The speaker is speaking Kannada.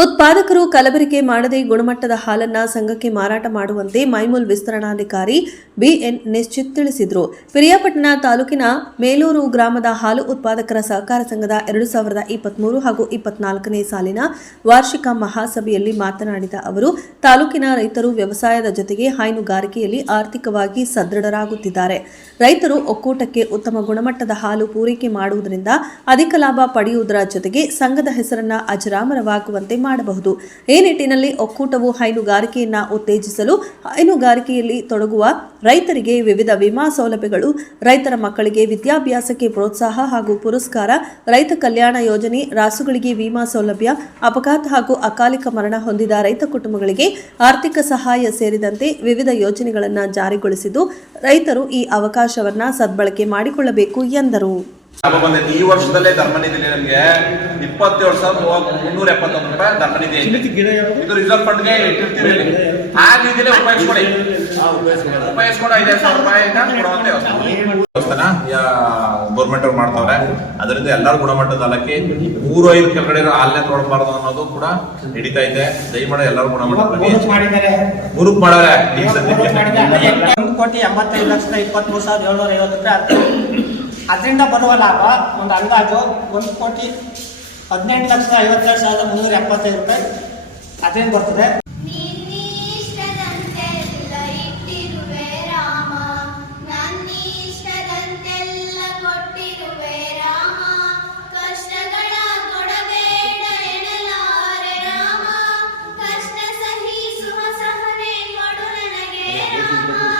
ಉತ್ಪಾದಕರು ಕಲಬೆರಕೆ ಮಾಡದೆ ಗುಣಮಟ್ಟದ ಹಾಲನ್ನ ಸಂಘಕ್ಕೆ ಮಾರಾಟ ಮಾಡುವಂತೆ ಮೈಮೂಲ್ ವಿಸ್ತರಣಾಧಿಕಾರಿ ಬಿಎನ್ ನಿಶ್ಚಿತ್ ತಿಳಿಸಿದರು. ಪಿರಿಯಾಪಟ್ಟಣ ತಾಲೂಕಿನ ಮೇಲೂರು ಗ್ರಾಮದ ಹಾಲು ಉತ್ಪಾದಕರ ಸಹಕಾರ ಸಂಘದ 2023 ಹಾಗೂ 24ನೇ ಸಾಲಿನ ವಾರ್ಷಿಕ ಮಹಾಸಭೆಯಲ್ಲಿ ಮಾತನಾಡಿದ ಅವರು, ತಾಲೂಕಿನ ರೈತರು ವ್ಯವಸಾಯದ ಜೊತೆಗೆ ಹೈನುಗಾರಿಕೆಯಲ್ಲಿ ಆರ್ಥಿಕವಾಗಿ ಸದೃಢರಾಗುತ್ತಿದ್ದಾರೆ. ರೈತರು ಒಕ್ಕೂಟಕ್ಕೆ ಉತ್ತಮ ಗುಣಮಟ್ಟದ ಹಾಲು ಪೂರೈಕೆ ಮಾಡುವುದರಿಂದ ಅಧಿಕ ಲಾಭ ಪಡೆಯುವುದರ ಜೊತೆಗೆ ಸಂಘದ ಹೆಸರನ್ನ ಅಜರಾಮರವಾಗುವಂತೆ ಮಾಡಬಹುದು. ಈ ನಿಟ್ಟಿನಲ್ಲಿ ಒಕ್ಕೂಟವು ಹೈನುಗಾರಿಕೆಯನ್ನ ಉತ್ತೇಜಿಸಲು ಹೈನುಗಾರಿಕೆಯಲ್ಲಿ ತೊಡಗುವ ರೈತರಿಗೆ ವಿವಿಧ ವಿಮಾ ಸೌಲಭ್ಯಗಳು, ರೈತರ ಮಕ್ಕಳಿಗೆ ವಿದ್ಯಾಭ್ಯಾಸಕ್ಕೆ ಪ್ರೋತ್ಸಾಹ ಹಾಗೂ ಪುರಸ್ಕಾರ, ರೈತ ಕಲ್ಯಾಣ ಯೋಜನೆ, ರಾಸುಗಳಿಗೆ ವಿಮಾ ಸೌಲಭ್ಯ, ಅಪಘಾತ ಹಾಗೂ ಅಕಾಲಿಕ ಮರಣ ಹೊಂದಿದ ರೈತ ಕುಟುಂಬಗಳಿಗೆ ಆರ್ಥಿಕ ಸಹಾಯ ಸೇರಿದಂತೆ ವಿವಿಧ ಯೋಜನೆಗಳನ್ನು ಜಾರಿಗೊಳಿಸಿದ್ದು, ರೈತರು ಈ ಅವಕಾಶವನ್ನ ಸದ್ಬಳಕೆ ಮಾಡಿಕೊಳ್ಳಬೇಕು ಎಂದರು. ಈ ವರ್ಷದಲ್ಲೇ ಧರ್ಮನಿಧಿಯಲ್ಲಿ ನಮಗೆ 27,371 ರೂಪಾಯಿ ಧರ್ಮನಿಧಿ ಇದು ರಿಸರ್ವ್ ಫಂಡ್ಗೆ ಇಟ್ಟಿರ್ತೀವಿ. ಆ ನಿಧಿಲೇ ಉಪಯೋಗಿಸ್ಕೊಂಡು 5,000 ರೂಪಾಯಿನ ಕೊಡುವಂತೆ ವ್ಯವಸ್ಥೆನ ಗೌರ್ಮೆಂಟ್ ಅವ್ರು ಮಾಡ್ತಾವ್ರೆ. ಅದರಿಂದ ಎಲ್ಲರೂ ಗುಣಮಟ್ಟದ ಹಾಲಕ್ಕೆ 3-5 ಕೆಳಗಡೆ ಹಾಲನೆ ತೊಗೊಳ್ಬಾರ್ದು ಅನ್ನೋದು ಕೂಡ ನಡೀತಾ ಇದೆ. ದಯಮಾಡಿ ಎಲ್ಲರೂ ಗುಣಮಟ್ಟದ ಮುರುಪ್ ಮಾಡಾರೆ. 1,85,23,750 ರೂಪಾಯಿ. ಅದರಿಂದ ಬರುವ ಲಾಭ ಒಂದು ಅಂದಾಜು 1,18,52,375 ರೂಪಾಯಿ ಅದರಿಂದ ಬರ್ತದೆ.